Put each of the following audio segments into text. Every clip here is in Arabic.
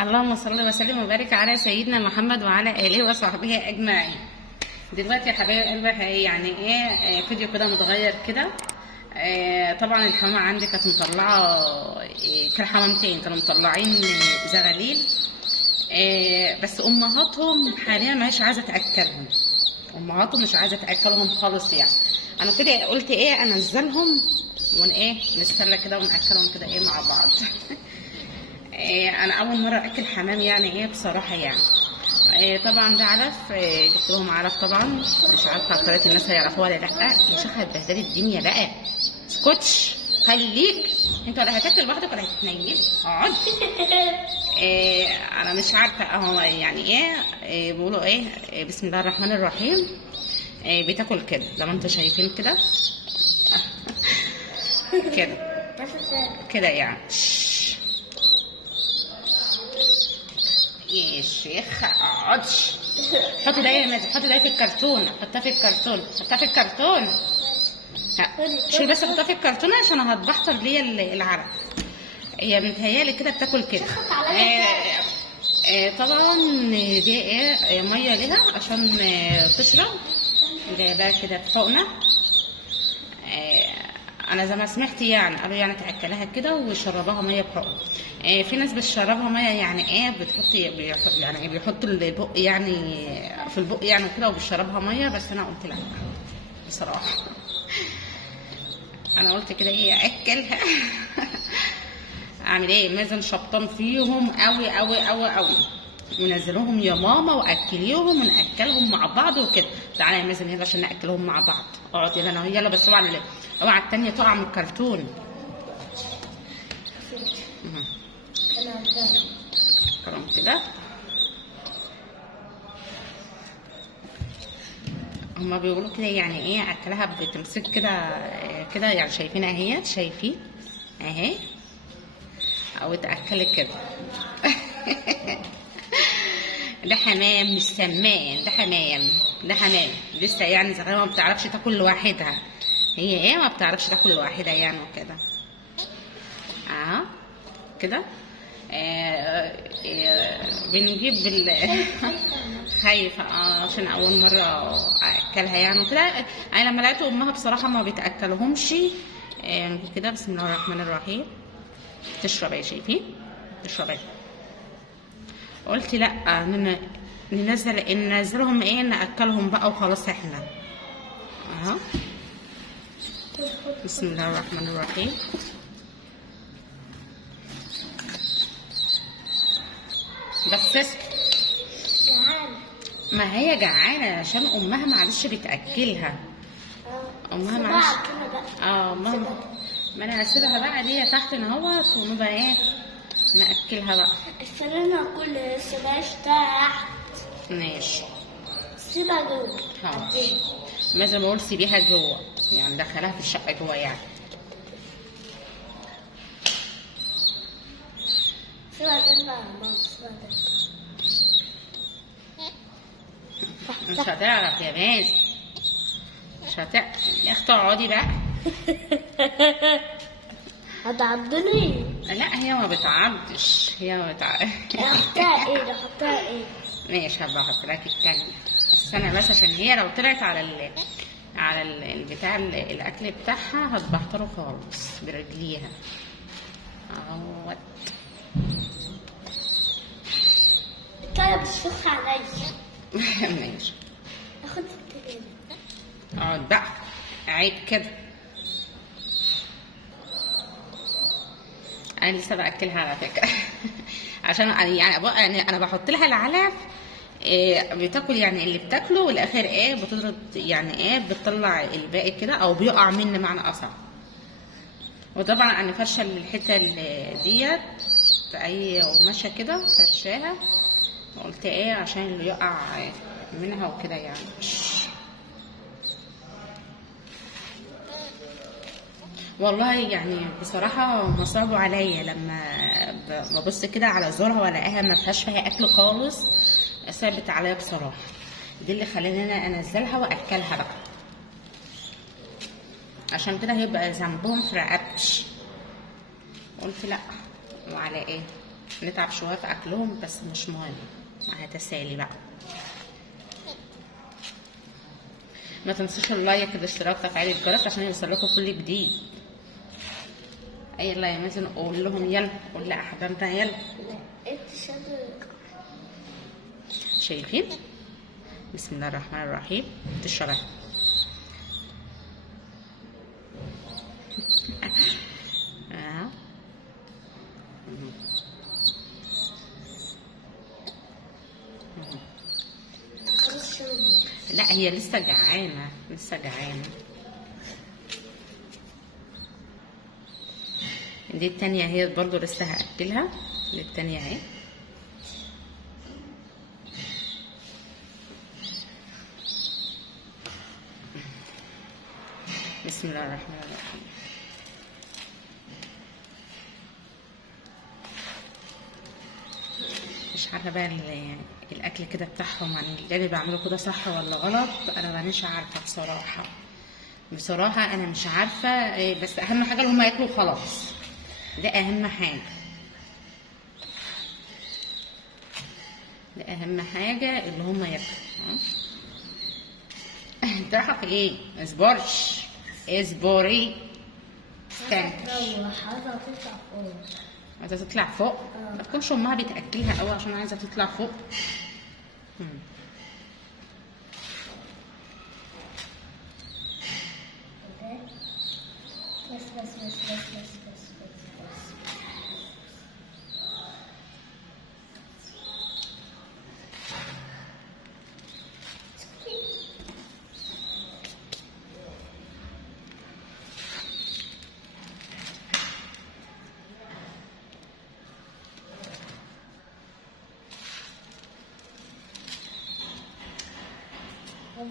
اللهم صل وسلم وبارك على سيدنا محمد وعلى اله وصحبه اجمعين. دلوقتي يا حبايب قلبي يعني ايه فيديو كده متغير كده. طبعا الحمامه عندي كانت مطلعه كان حمامتين كانوا مطلعين زغاليل. بس امهاتهم حاليا مش عايزه تاكلهم، امهاتهم مش عايزه تاكلهم خالص. يعني انا كده قلت ايه انزلهم نستنى كده وناكلهم كده مع بعض. انا اول مره اكل حمام يعني بصراحه يعني. طبعا ده علف، جبت لهم علف طبعا. مش عارفه اكترية الناس هيعرفوها ولا لا. يا شيخه هتبهدلي الدنيا بقى، اسكتش خليك انت، ولا هتاكل لوحدك ولا هتتنيل. اقعد. انا مش عارفه اهو يعني بيقولوا بسم الله الرحمن الرحيم. بتاكل كده زي ما انتم شايفين كده. كده كده يعني. يا شيخ اقعدش. حطي ده يا مازن، حطي ده في الكرتون، حطها في الكرتون، حطها في الكرتون. شيل بس، حطها في الكرتون عشان هتبحتر ليا العرق. هي متهيالي كده بتاكل كده. طبعا دي ميه ليها عشان تشرب. جايباها كده في حقنه. انا زي ما سمعت يعني قالوا يعني تاكلها كده وشربها ميه بحقن. في ناس بتشربها ميه يعني بتحط يعني بيحط البق يعني في البق يعني كده وبيشربها ميه. بس انا قلت لا بصراحه. انا قلت كده اكلها. اعمل مازن شبطان فيهم قوي قوي قوي قوي، ونزلوهم يا ماما واكليهم وناكلهم مع بعض وكده. تعالى يا مازن يلا عشان ناكلهم مع بعض. اقعد يلا انا يلا، بس اوعى التانية تقع من الكرتون. كلام كده. هما بيقولوا كده يعني اكلها بتمسك كده كده يعني. شايفين اهي، شايفين اهي، او تاكلك كده. ده حمام مش سمان، ده حمام، ده حمام لسه يعني صغيره ما بتعرفش تاكل لوحدها. هي ما بتعرفش تاكل لوحدها يعني وكده. كده. بنجيب خايفه عشان اول مره اكلها يعني وكده. انا لما لقيت امها بصراحه ما بتاكلهمش كده. بسم الله الرحمن الرحيم. تشرب ايه؟ شايفين تشرب ايه؟ قلت لا ننزلهم ناكلهم بقى وخلاص احنا. بسم الله الرحمن الرحيم. بس ما هي جعانه عشان امها معلش بتاكلها. امها معلش امها. ما انا هسيبها بقى دي تحت اهوت ونبقى ناكلها بقى. خلينا ناكل سيبهاش تحت. ماشي سيبها جوه. مثلا بقول سيبيها جوه يعني دخلها في الشقه جوه يعني. سيبها جنبها يا ماما، سيبها جنبها. مش هتعرف يا مازن، مش هتعرف يا اختي. اقعدي بقى. هتعضني؟ لا هي ما بتعضش، هي ما بتعضش. نحطها نحطها ماشي هبقى احط لك التانية. بس انا بس عشان هي لو طلعت على البتاع الاكل بتاعها هتبحتره خالص برجليها اهوت. كده بتشخ عليا. ماشي اخد التاني. اقعد بقى، عيب كده. انا لسه باكلها على فكره. عشان يعني انا بحط لها العلف. بتاكل يعني اللي بتاكله والاخر بتضرب يعني بتطلع الباقي كده او بيقع مني معنى اصح. وطبعا انا فرشه الحته ديت في اي قماشه كده فرشاها. قلت عشان اللي يقع منها وكده يعني. والله يعني بصراحة ما صعبوا عليا لما ببص كده على زورها والاقيها ما فيهاش فيها اكل خالص. ثابت عليا بصراحة. دي اللي خلاني انا انزلها واكلها بقى، عشان كده هيبقى ذنبهم في رقبتي. قلت لا وعلى نتعب شويه في اكلهم بس مش مهم، معايا تسالي بقى. ما تنسوش اللايك والاشتراك وتفعيل الجرس عشان يوصلكوا كل جديد. يلا يا مازن قول لهم يلا، قول لاحبابنا يلا. انت شايفين؟ بسم الله الرحمن الرحيم. تشرب لا هي لسه جعانه، لسه جعانه. دي التانية هي برضو لسه هاكلها. دي التانية اهي. بسم الله الرحمن الرحيم. مش عارفه بقى الاكل كده بتاعهم عن اللي بعمله كده صح ولا غلط، انا مانيش عارفه بصراحه. بصراحه انا مش عارفه، بس اهم حاجه اللي هم ياكلوا خلاص، ده اهم حاجه، ده اهم حاجه اللي هم ياكلوا. انت رايحه في ايه؟ اصبرش اصبري استني. عايزه تطلع فوق؟ ما تكونش امها بتاكلها قوي عشان عايزه تطلع فوق.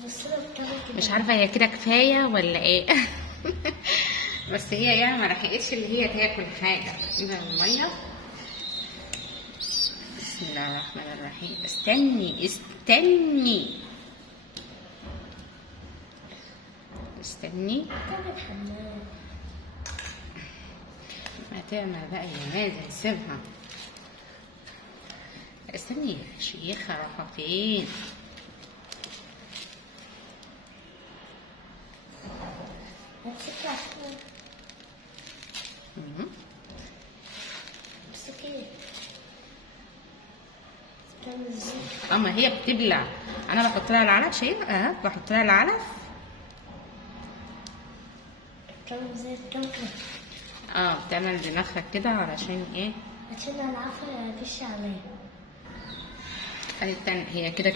بس مش عارفه هي كده كفايه ولا ايه. بس هي يعني ما لحقتش اللي هي تاكل حاجه. كده الميه. بسم الله الرحمن الرحيم. استني استني استني. ما تعمل بقى يا مازن، سيبها. استني يا شيخه، رايحه فين؟ اما هي بتبلع، انا بحط لها العلف. شايف؟ بحط لها العلف. بتعمل دماغها كده علشان ايه؟ عشان العفو مفيش عليها. هي كده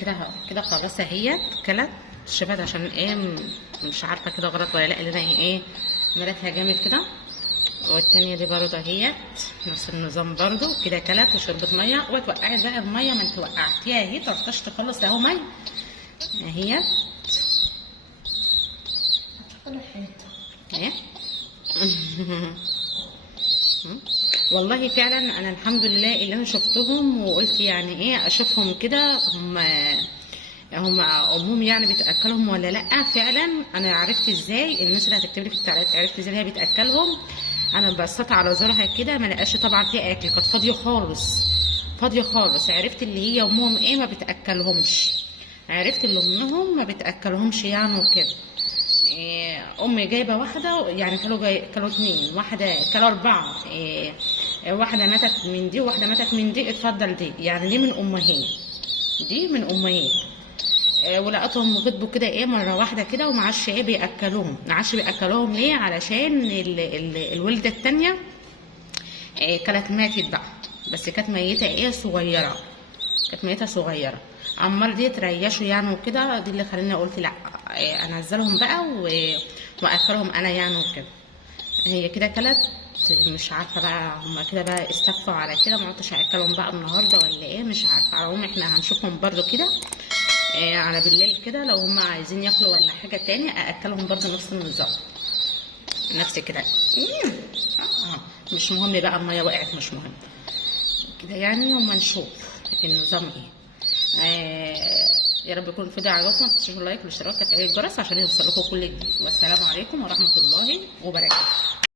كده خلاص اهي كلت. شبت عشان ايه؟ مش عارفه كده غلط ولا لا، اللي انا ايه ملتها جامد كده. والتانية دي برضه اهيت نفس النظام برضه كده، كلت وشربت ميه. وتوقعي بقى بميه، ما انت وقعتيها اهي، طرطش تخلص اهو ميه اهيت. ايه؟ والله فعلا انا الحمد لله اللي انا شفتهم وقلت يعني ايه اشوفهم كده، هم امهم يعني بتاكلهم ولا لا. فعلا انا عرفت ازاي، الناس اللي هتكتب لي في التعليقات عرفت ازاي هي بتاكلهم. انا بصيت على زورها كده ما لقاش طبعا فيها اكل، كانت فاضيه خالص فاضيه خالص. عرفت اللي هي امهم ايه ما بتاكلهمش، عرفت اللي امهم ما بتاكلهمش يعني وكده. امي جايبه واحده يعني، كانوا اتنين، واحده كانوا اربعه. واحده ماتت من دي وواحده ماتت من دي. اتفضل دي يعني دي من امهين، دي من امهين. ولقيتهم غضبوا كده ايه مره واحده كده، وما عادش ايه بياكلوهم. ما عادش بياكلوهم ليه؟ علشان الولده التانيه كانت ماتت بقى، بس كانت ميته ايه صغيره، كانت ميته صغيره. عمال دي تريشوا يعني وكده، دي اللي خلاني قلت لا انزلهم بقى واكلهم انا يعني وكده. هي كده كلت، مش عارفه بقى هما كده بقى استكفوا على كده، ما عدتش هاكلهم بقى النهارده ولا ايه مش عارفه. على العموم احنا هنشوفهم برده كده على بالليل كده، لو هما عايزين ياكلوا ولا حاجه تاني ااكلهم برده نفس النظام نفس كده. مش مهم بقى الميه وقعت، مش مهم كده يعني. وما نشوف النظام ايه. يا رب يكون الفيديو عجبكم. ما تنسوش اللايك والاشتراك وتفعيل الجرس عشان يوصلكم كل جديد. والسلام عليكم ورحمه الله وبركاته.